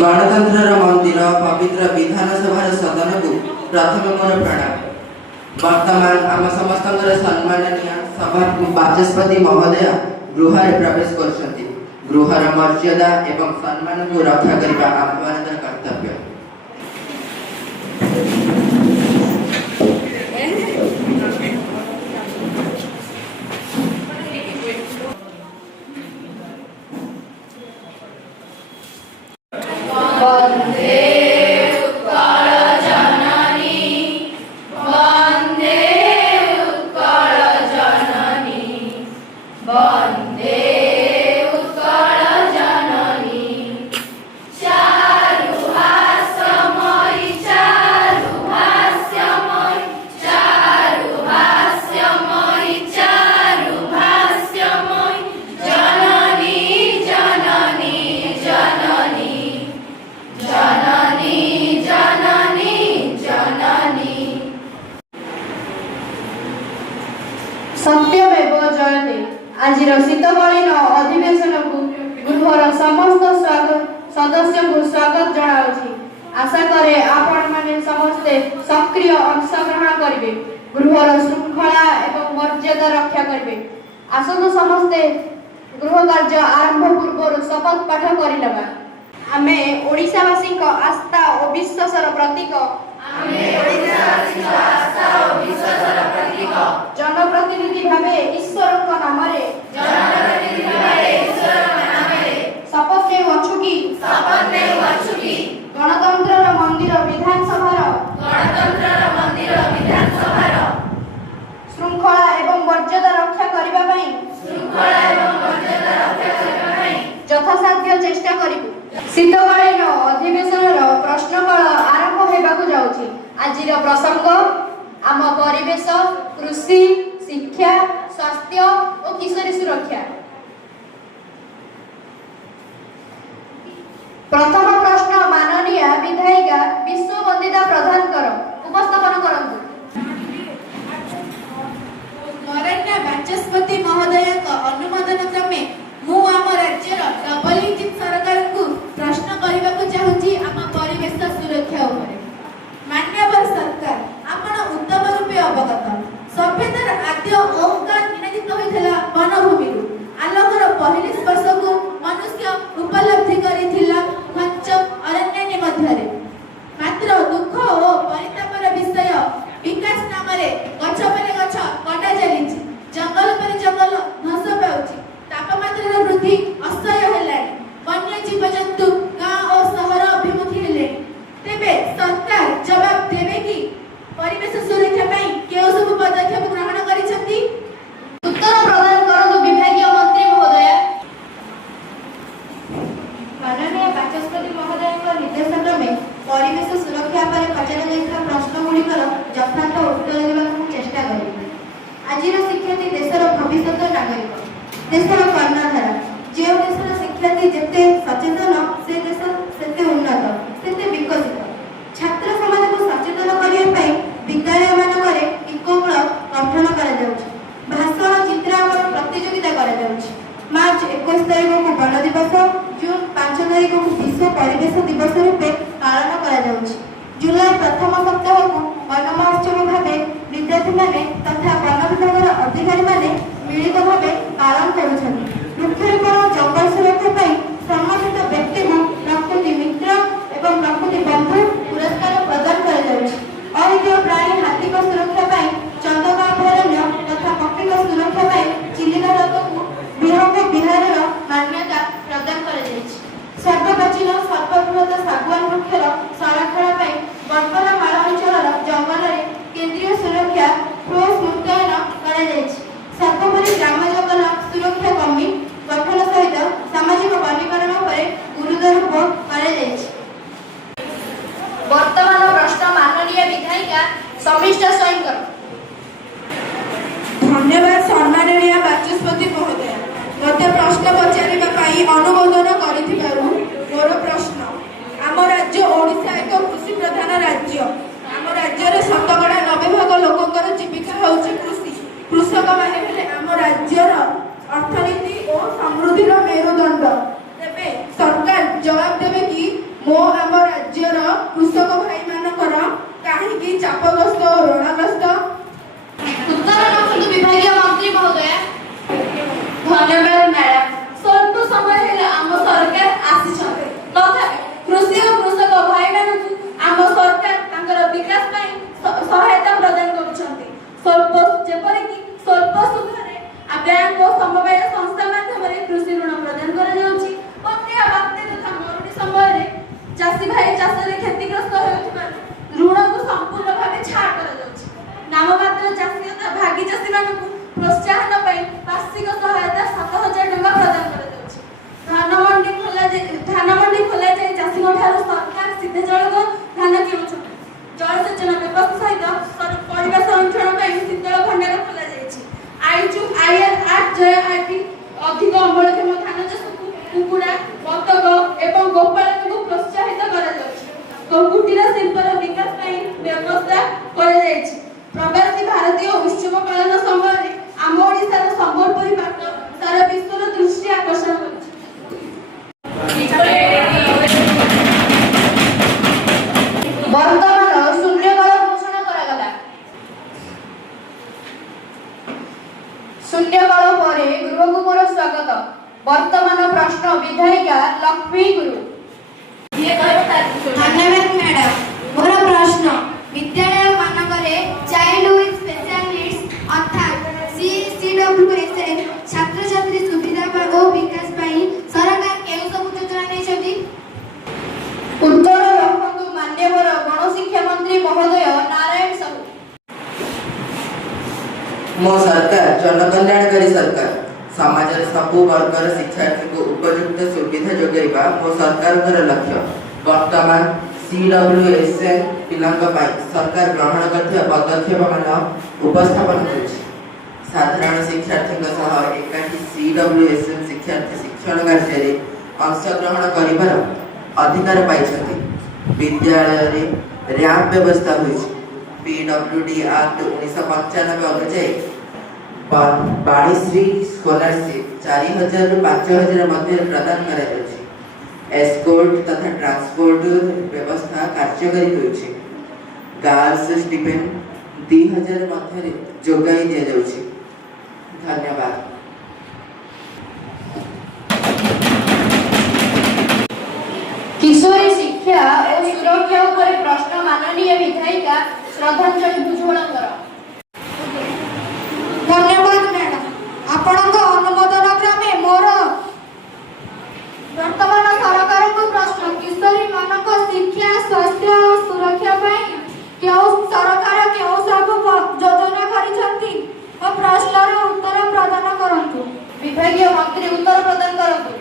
गणतंत्र मंदिर पवित्र विधानसभा सदन को प्रथम मोर प्रणाम। वर्तमान आम समस्त सम्माननीय सभा बाचस्पति महोदय गृह प्रवेश कर गृहर मर्यादा एवं सम्मान को रक्षा करने आह्वान कर्तव्य। सत्यमेव जयते। आज शीतकालीन अधिवेशन को गृहर समस्त सदस्य को स्वागत जनाऊँगी। आशा करे आपण माने समस्ते सक्रिय अंशग्रहण करेंगे, गृहर श्रृंखला एवं मर्यादा रक्षा करेंगे। आसतु समस्ते गृह कार्य आरंभ पूर्व शपथ पाठ कर आमे ओडिशावासी आस्था और विश्वासर प्रतीक जनप्रतिनिधि भावे ईश्वर नाम शपथ नेउछु कि गणतंत्र मंदिर विधानसभा श्रृंखला एवं मर्यादा रक्षा करने यथासाध्य चेष्टा करिबु। शीतकालीन अधिवेशन प्रश्नकाल आरंभ होगाकू जाउछि। आजिर प्रसंग आम परिवेश, कृषि, शिक्षा, स्वास्थ्य और किशोरी सुरक्षा। प्रथम प्रश्न माननीय विधायिका विश्ववंदिता प्रधानकर उपस्थापन करंतु। माननीय बाचस्पति महोदय अनुमोदन क्रमे मु आम राज्यर डबल इंजिन सरकार को प्रश्न करने को चाहूँगी आम परिवेश सुरक्षा उपरे। मान्यवर सरकार आपण उत्तम रूपे अवगत सभ्यतार आद्य ओंकार निनादित होइथिला वनभूमि आलोकर पहली स्पर्श को मनुष्य उपलब्धि करिथिला घंच अरण्य मध्यरे। मात्र दुख और परितापर विषय विकास नाम गछ पर गछ कटा चली, जंगल पर जंगल ध्वंस पाउछि, तापमात्रा वृद्धि असह्य हेलाଣି, वन्य जीवजंतु गाँव और सहर अभिमुखी हेले। तेबे सरकार जवाब देवे कि परिवेश सुरक्षा पाई केउ सब पदक्षेप ग्रहण करिसथि? उत्तर प्रदान करंतु विभागीय मंत्री महोदय। माननीय बाचस्पति महोदय निर्देशन में परिवेश सुरक्षा पर पचरा जाइଥିବା प्रश्न गुड़िकर यथार्थ उत्तर देवाक चेष्टा करिबे। आजिर शिक्षार्थी देशर भविष्यत नागरिक, देशर कर्णधार। जो देशर शिक्षार्थी जेते सचेतन से देश सेते उन्नत, सेते विकसित। छात्र समाज को सचेतन करने विद्यालय मानकरे इकोगुण गठन करा जाउछि, भाषण चित्रांकन प्रतियोगिता करा जाउछि। मार्च 21 तारिख को वन दिवस, जून 5 तारिख को विश्व परिवेश दिवस रूपे पालन करा जाउछि। जुलाई प्रथम सप्ताह को वन महोत्सव भावे विद्यार्थी माने तथा वन विभाग अधिकारी माने मिलित भावे पालन करुछन्ति। वृक्षरोपण और जंगल सुरक्षा पाई सम्मानित व्यक्ति को प्रकृति मित्र एवं प्रकृति बंधु पुरस्कार प्रदान करा जाउछि। अहिंद प्राणी हाथी को सुरक्षा पाई चंदका अभयारण्य तथा पक्षी को सुरक्षा पाई चिलिका ह्रद को विहंग विहारर मान्यता प्रदान करा जाइछि। सर्वप्राचीन सर्वबृहत सागवान वृक्षर संरक्षण पाई बर्फला माळ अंचलर जंगल केंद्रीय सुरक्षा फोर्स मुतयन करा जाइछि। सर्वोपरि ग्राम जंगल सुरक्षा कमी गठन सहित सामाजिक वनीकरण पर गुरुत्व करा जाइछि। वर्तमान प्रश्न माननीय विधायिका समिष्ठा स्वयंकर। धन्यवाद सम्माननीय बाचस्पति महोदय, मते प्रश्न पचारिबा पाई अनुमोदन करिथिबारु। मोर प्रश्न, आम राज्य ओडिशा एक कृषि प्रधान राज्य। आम राज्यर शतकड़ा 90 भाग लोकंकर जीविका होउछि कृषि। कृषक माने हेले आम राज्यर अर्थनीति और समृद्धिर मेरुदंड। तेबे सरकार जवाब देबे कि मो ଚାପଗ୍ରସ୍ତ ଓ ଋଣଗ୍ରସ୍ତ? ଉତ୍ତର ରଖନ୍ତୁ ବିଭାଗୀୟ ମନ୍ତ୍ରୀ ମହୋଦୟ। ଧନ୍ୟବାଦ ମ୍ୟାଡାମ। ସ୍ୱଳ୍ପ ସମୟ ହେଲା ଆମ ସରକାର ଆସିଛନ୍ତି, ତଥାପି କୃଷି ଓ କୃଷକ ଭାଇମାନଙ୍କୁ ଆମ ସରକାର ତାଙ୍କର ବିକାଶ ପାଇଁ ସହାୟତା ପ୍ରଦାନ କରୁଛନ୍ତି। ଯେପରିକି ସ୍ୱଳ୍ପ ସୁଧରେ ବ୍ୟାଙ୍କ ଓ ସମବାୟ ସଂସ୍ଥା ମାଧ୍ୟମରେ କୃଷି ଋଣ ପ୍ରଦାନ କରାଯାଉଛି। ବନ୍ୟା ବାତ୍ୟା ତଥା ମରୁଡ଼ି ସମୟରେ ଚାଷୀ ଭାଇ ଚାଷରେ କ୍ଷତିଗ୍ରସ୍ତ ହେଉଥିବାରୁ ଋଣକୁ ସମ୍ପୂର୍ଣ୍ଣ ଭାବେ ଛାଡ଼ କରାଯାଉଛି। ନାମମାତ୍ର ଚାଷୀ ତଥା ଭାଗୀ ଚାଷୀମାନଙ୍କୁ ପ୍ରୋତ୍ସାହନ ପାଇଁ ବାର୍ଷିକ ସହାୟତା 7,000 ଟଙ୍କା ପ୍ରଦାନ କରାଯାଉଛି। ଧାନ ମଣ୍ଡି ଖୋଲାଯାଇ ଚାଷୀଙ୍କ ଠାରୁ ସରକାର ସିଧାସଳଖ ଧାନ କିଣୁଛନ୍ତି। ଜଳସେଚନ ବ୍ୟବସ୍ଥା ସହିତ ପରିବା ସଂରକ୍ଷଣ ପାଇଁ ଶୀତଳ ଭଣ୍ଡାର ଖୋଲାଯାଇଛି। ଆଇଆର୍ ଆକ୍ଟ ଅଧିକ ଅମଳକ୍ଷମ ଧାନ ଚାଷକୁ କୁକୁଡ଼ା, ବତକ ଏବଂ ଗୋପାଳନକୁ ପ୍ରୋତ୍ସାହିତ କରାଯାଉଛି। କୁଟୀର ଶିଳ୍ପର ବିକାଶ ପାଇଁ ବ୍ୟବସ୍ଥା କରାଯାଇଛି। ପ୍ରବାସୀ ଭାରତୀୟ ଉତ୍ସବ ପାଳନ ସମୟରେ ଆମ ଓଡ଼ିଶାର ସମ୍ବଲପୁରୀ ପାଟ ସାରା ବିଶ୍ୱର ଦୃଷ୍ଟି ଆକର୍ଷଣ କରିଛି। ବର୍ତ୍ତମାନ ଶୂନ୍ୟକାଳ ଘୋଷଣା କରାଗଲା। ଶୂନ୍ୟକାଳ ପରେ ଗୃହକୁ ମୋର ସ୍ୱାଗତ। ବର୍ତ୍ତମାନ ପ୍ରଶ୍ନ ବିଧାୟିକା ଲକ୍ଷ୍ମୀ ଗୁରୁ। ଧନ୍ୟବାଦ ମ୍ୟାଡାମ। ମୋର ପ୍ରଶ୍ନ, ବିଦ୍ୟାଳୟ ମାନଙ୍କରେ ଚାଇଲ୍ଡ ୱିଥ୍ ସ୍ପେଶାଲ ନିଡ୍ସ ଅର୍ଥାତ୍ CWSN ଛାତ୍ରଛାତ୍ରୀ ସୁବିଧା ଓ ବିକାଶ ପାଇଁ ସରକାର କେଉଁ ସବୁ ଯୋଜନା ନେଇଛନ୍ତି? ଉତ୍ତର ରଖନ୍ତୁ ମାନ୍ୟବର ଗଣଶିକ୍ଷା ମନ୍ତ୍ରୀ ମହୋଦୟ ନାରାୟଣ ସାହୁ। ମୋ ସରକାର ଜନକଲ୍ୟାଣକାରୀ ସରକାର। ସମାଜର ସବୁ ବର୍ଗର ଶିକ୍ଷାର୍ଥୀଙ୍କୁ ଉପଯୁକ୍ତ ସୁବିଧା ଯୋଗାଇବା ମୋ ସରକାରଙ୍କର ଲକ୍ଷ୍ୟ। ବର୍ତ୍ତମାନ CWSN ପିଲାଙ୍କ ପାଇଁ ସରକାର ଗ୍ରହଣ କରିଥିବା ପଦକ୍ଷେପମାନ ଉପସ୍ଥାପନ କରୁଛି। ସାଧାରଣ ଶିକ୍ଷାର୍ଥୀଙ୍କ ସହ ଏକାଠି CWSN ଶିକ୍ଷାର୍ଥୀ ଶିକ୍ଷଣ କାର୍ଯ୍ୟରେ ଅଂଶଗ୍ରହଣ କରିବାର ଅଧିକାର ପାଇଛନ୍ତି। ବିଦ୍ୟାଳୟରେ ର୍ୟାମ୍ପ ବ୍ୟବସ୍ଥା ହୋଇଛି। PWD ଆକ୍ଟ 1995 ଅନୁଯାୟୀ ବାଣୀଶ୍ରୀ ସ୍କଲାରସିପ୍ 4,000 ରୁ 5,000 ମଧ୍ୟରେ ପ୍ରଦାନ କରାଯାଉଛି। ଏସ୍କୋର୍ଟ ତଥା ଟ୍ରାନ୍ସପୋର୍ଟ ବ୍ୟବସ୍ଥା କାର୍ଯ୍ୟକାରୀ ହେଉଛି। ଗାର୍ଲସ ଷ୍ଟିପେଣ୍ଡ 2,000 ମଧ୍ୟରେ ଯୋଗାଇ ଦିଆଯାଉଛି। ଧନ୍ୟବାଦ। କିଶୋରୀ ଶିକ୍ଷା ଓ ସୁରକ୍ଷା ଉପରେ ପ୍ରଶ୍ନ ମାନନୀୟ ବିଧାୟିକା ଶ୍ରଦ୍ଧାଞ୍ଜଳି ଭୁଜବଳଙ୍କର। ଧନ୍ୟବାଦ ମ୍ୟାଡାମ। ଆପଣଙ୍କ ଅନୁମୋଦନ କ୍ରମେ ମୋର ବର୍ତ୍ତମାନ ସରକାରଙ୍କୁ ପ୍ରଶ୍ନ, କିଶୋରୀ ମାନଙ୍କ ଶିକ୍ଷା, ସ୍ୱାସ୍ଥ୍ୟ ଓ ସୁରକ୍ଷା ପାଇଁ ସରକାର କେଉଁ ସବୁ ଯୋଜନା କରିଛନ୍ତି ଓ ପ୍ରଶ୍ନର ଉତ୍ତର ପ୍ରଦାନ କରନ୍ତୁ। ବିଭାଗୀୟ ମନ୍ତ୍ରୀ ଉତ୍ତର ପ୍ରଦାନ କରନ୍ତୁ।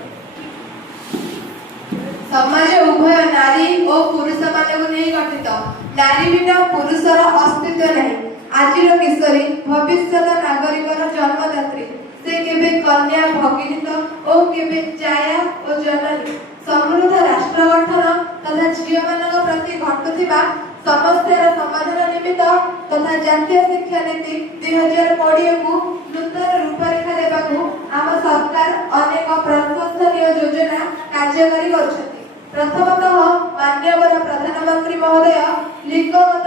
ସମାଜ ଉଭୟ ନାରୀ ଓ ପୁରୁଷମାନଙ୍କୁ ନେଇ ଗଠିତ। ନାରୀ ବିନା ପୁରୁଷର ଅସ୍ତିତ୍ୱ ନାହିଁ। ଆଜିର କିଶୋରୀ ଭବିଷ୍ୟତ ନାଗରିକର ଜନ୍ମଦାତ୍ରୀ। ସେ କେବେ କନ୍ୟା, ଭଗିନୀ ଓ କେବେ ଜାୟା ଓ ଜନନୀ। ସମୃଦ୍ଧ ରାଷ୍ଟ୍ର ଗଠନ ତଥା ଝିଅମାନଙ୍କ ପ୍ରତି ଘଟୁଥିବା ସମସ୍ୟାର ସମାଧାନ ନିମିତ୍ତ ତଥା ଜାତୀୟ ଶିକ୍ଷାନୀତି 2020କୁ ନୂତନ ରୂପରେଖା ଦେବାକୁ ଆମ ସରକାର ଅନେକ ପ୍ରଶଂସନୀୟ ଯୋଜନା କାର୍ଯ୍ୟକାରୀ କରୁଛନ୍ତି। ପ୍ରଥମତଃ ମାନ୍ୟବର ପ୍ରଧାନମନ୍ତ୍ରୀ ମହୋଦୟ ଲିଙ୍ଗଗତ